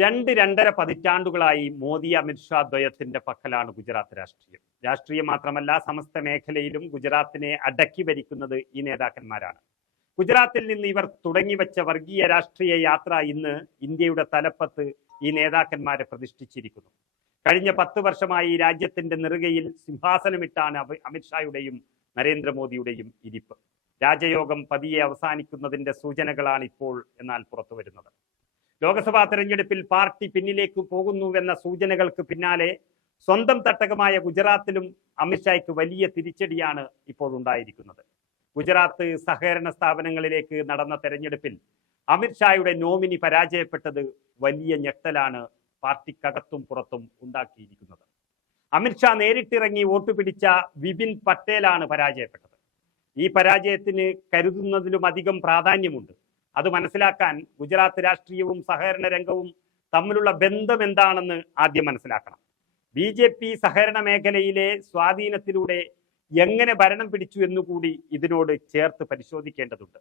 രണ്ട് രണ്ടര പതിറ്റാണ്ടുകളായി മോദി അമിത്ഷാ ദ്വയത്തിന്റെ പക്കലാണ് ഗുജറാത്ത് രാഷ്ട്രീയം. രാഷ്ട്രീയം മാത്രമല്ല സമസ്ത മേഖലയിലും ഗുജറാത്തിനെ അടക്കി ഭരിക്കുന്നത് ഈ നേതാക്കന്മാരാണ്. ഗുജറാത്തിൽ നിന്ന് ഇവർ തുടങ്ങിവെച്ച വർഗീയ രാഷ്ട്രീയ യാത്ര ഇന്ന് ഇന്ത്യയുടെ തലപ്പത്ത് ഈ നേതാക്കന്മാരെ പ്രതിഷ്ഠിച്ചിരിക്കുന്നു. കഴിഞ്ഞ പത്ത് വർഷമായി രാജ്യത്തിന്റെ നെറുകയിൽ സിംഹാസനമിട്ടാണ് അമിത്ഷായുടെയും നരേന്ദ്രമോദിയുടെയും ഇരിപ്പ്. രാജയോഗം പതിയെ അവസാനിക്കുന്നതിന്റെ സൂചനകളാണ് ഇപ്പോൾ എന്നാൽ പുറത്തു വരുന്നത് ലോക്സഭാ തെരഞ്ഞെടുപ്പിൽ പാർട്ടി പിന്നിലേക്ക് പോകുന്നുവെന്ന സൂചനകൾക്ക് പിന്നാലെ സ്വന്തം തട്ടകമായ ഗുജറാത്തിലും അമിത്ഷായ്ക്ക് വലിയ തിരിച്ചടിയാണ് ഇപ്പോൾ ഉണ്ടായിരിക്കുന്നത്. ഗുജറാത്ത് സഹകരണ സ്ഥാപനങ്ങളിലേക്ക് നടന്ന തെരഞ്ഞെടുപ്പിൽ അമിത്ഷായുടെ നോമിനി പരാജയപ്പെട്ടത് വലിയ ഞെട്ടലാണ് പാർട്ടിക്കകത്തും പുറത്തും ഉണ്ടാക്കിയിരിക്കുന്നത്. അമിത്ഷാ നേരിട്ടിറങ്ങി വോട്ട് പിടിച്ച വിപിൻ പട്ടേലാണ് പരാജയപ്പെട്ടത്. ഈ പരാജയത്തിന് കരുതുന്നതിലും അധികം പ്രാധാന്യമുണ്ട്. അത് മനസ്സിലാക്കാൻ ഗുജറാത്ത് രാഷ്ട്രീയവും സഹകരണ രംഗവും തമ്മിലുള്ള ബന്ധം എന്താണെന്ന് ആദ്യം മനസ്സിലാക്കണം. ബി ജെ പി സഹകരണ മേഖലയിലെ സ്വാധീനത്തിലൂടെ എങ്ങനെ ഭരണം പിടിച്ചു എന്നുകൂടി ഇതിനോട് ചേർത്ത് പരിശോധിക്കേണ്ടതുണ്ട്.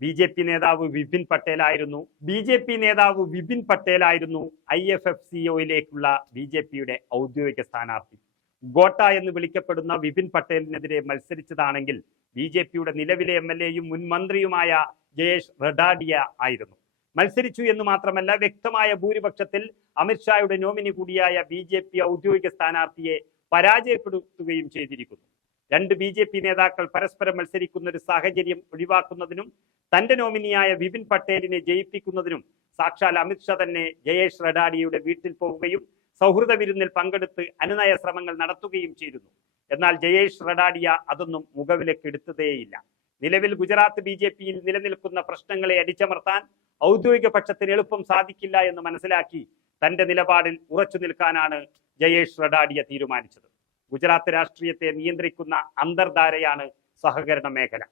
ബി ജെ പി നേതാവ് വിപിൻ പട്ടേലായിരുന്നു. ബി ജെ പി നേതാവ് വിപിൻ പട്ടേലായിരുന്നു ഐ എഫ് എഫ് സി ഒയിലേക്കുള്ള ബി ജെ പിയുടെ ഔദ്യോഗിക സ്ഥാനാർത്ഥി. ഗോട്ട എന്ന് വിളിക്കപ്പെടുന്ന വിപിൻ പട്ടേലിനെതിരെ മത്സരിച്ചതാണെങ്കിൽ ബി ജെ പിയുടെ നിലവിലെ എം എൽ എയും മുൻ മന്ത്രിയുമായ ജയേഷ് റഡാഡിയ ആയിരുന്നു. മത്സരിച്ചു എന്ന് മാത്രമല്ല വ്യക്തമായ ഭൂരിപക്ഷത്തിൽ അമിത്ഷായുടെ നോമിനി കൂടിയായ ബി ജെ പി ഔദ്യോഗിക സ്ഥാനാർത്ഥിയെ പരാജയപ്പെടുത്തുകയും ചെയ്തിരിക്കുന്നു. രണ്ട് ബി ജെ പി നേതാക്കൾ പരസ്പരം മത്സരിക്കുന്ന ഒരു സാഹചര്യം ഒഴിവാക്കുന്നതിനും തന്റെ നോമിനിയായ വിപിൻ പട്ടേലിനെ ജയിപ്പിക്കുന്നതിനും സാക്ഷാൽ അമിത്ഷാ തന്നെ ജയേഷ് റഡാഡിയുടെ വീട്ടിൽ പോവുകയും സൗഹൃദ വിരുന്നിൽ പങ്കെടുത്ത് അനുനയ ശ്രമങ്ങൾ നടത്തുകയും ചെയ്തിരുന്നു. എന്നാൽ ജയേഷ് റഡാഡിയ അതൊന്നും മുഖവിലക്കെടുത്തതേയില്ല നിലവിൽ ഗുജറാത്ത് ബി ജെ പിയിൽ നിലനിൽക്കുന്ന പ്രശ്നങ്ങളെ അടിച്ചമർത്താൻ ഔദ്യോഗിക പക്ഷത്തിന് എളുപ്പം സാധിക്കില്ല എന്ന് മനസ്സിലാക്കി തന്റെ നിലപാടിൽ ഉറച്ചു നിൽക്കാനാണ് ജയേഷ് റഡാഡിയ തീരുമാനിച്ചത്. ഗുജറാത്ത് രാഷ്ട്രീയത്തെ നിയന്ത്രിക്കുന്ന അന്തർധാരയാണ് സഹകരണ മേഖല.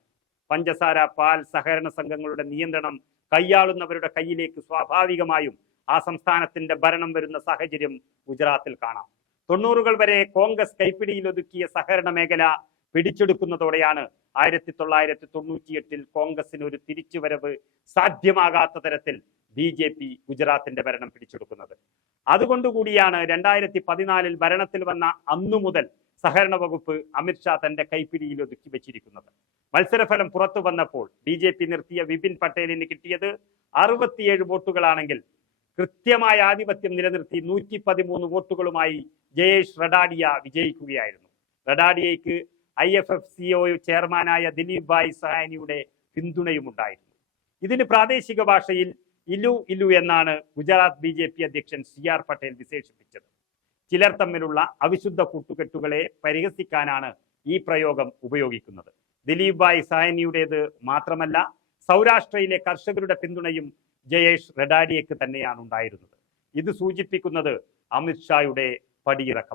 പഞ്ചസാര പാൽ സഹകരണ സംഘങ്ങളുടെ നിയന്ത്രണം കൈയാളുന്നവരുടെ കയ്യിലേക്ക് സ്വാഭാവികമായും ആ സംസ്ഥാനത്തിന്റെ ഭരണം വരുന്ന സാഹചര്യം ഗുജറാത്തിൽ കാണാം. തൊണ്ണൂറുകൾ വരെ കോൺഗ്രസ് കൈപ്പിടിയിൽ ഒതുക്കിയ സഹകരണ മേഖല പിടിച്ചെടുക്കുന്നതോടെയാണ് ആയിരത്തി തൊള്ളായിരത്തി തൊണ്ണൂറ്റിയെട്ടിൽ കോൺഗ്രസിന് ഒരു തിരിച്ചുവരവ് സാധ്യമാകാത്ത തരത്തിൽ ബി ജെ പി ഗുജറാത്തിന്റെ ഭരണം പിടിച്ചെടുക്കുന്നത്. അതുകൊണ്ടുകൂടിയാണ് രണ്ടായിരത്തി പതിനാലിൽ ഭരണത്തിൽ വന്ന അന്നു മുതൽ സഹകരണ വകുപ്പ് അമിത്ഷാ തന്റെ കൈപ്പിടിയിൽ ഒതുക്കി വെച്ചിരിക്കുന്നത്. മത്സരഫലം പുറത്തു വന്നപ്പോൾ ബി ജെ പി നിർത്തിയ വിപിൻ പട്ടേലിന് കിട്ടിയത് അറുപത്തിയേഴ് വോട്ടുകളാണെങ്കിൽ കൃത്യമായ ആധിപത്യം നിലനിർത്തി നൂറ്റി പതിമൂന്ന് വോട്ടുകളുമായി ജയേഷ് റഡാഡിയ വിജയിക്കുകയായിരുന്നു. റഡാഡിയയ്ക്ക് I F F C O ചെയർമാനായ ദിലീപ് ഭായ് സഹാനിയുടെ പിന്തുണയുമുണ്ടായിരുന്നു. ഇതിന് പ്രാദേശിക ഭാഷയിൽ ഇലു ഇലു എന്നാണ് ഗുജറാത്ത് ബി ജെ പി അധ്യക്ഷൻ സി ആർ പട്ടേൽ വിശേഷിപ്പിച്ചത്. ചിലർ തമ്മിലുള്ള അവിശുദ്ധ കൂട്ടുകെട്ടുകളെ പരിഹസിക്കാനാണ് ഈ പ്രയോഗം ഉപയോഗിക്കുന്നത്. ദിലീപ് ഭായ് സായനിയുടേത് മാത്രമല്ല സൗരാഷ്ട്രയിലെ കർഷകരുടെ പിന്തുണയും ജയേഷ് റെഡാഡിയക്ക് തന്നെയാണ് ഉണ്ടായിരുന്നത്. ഇത് സൂചിപ്പിക്കുന്നത് അമിത്ഷായുടെ പടിയിറക്കമാണ്.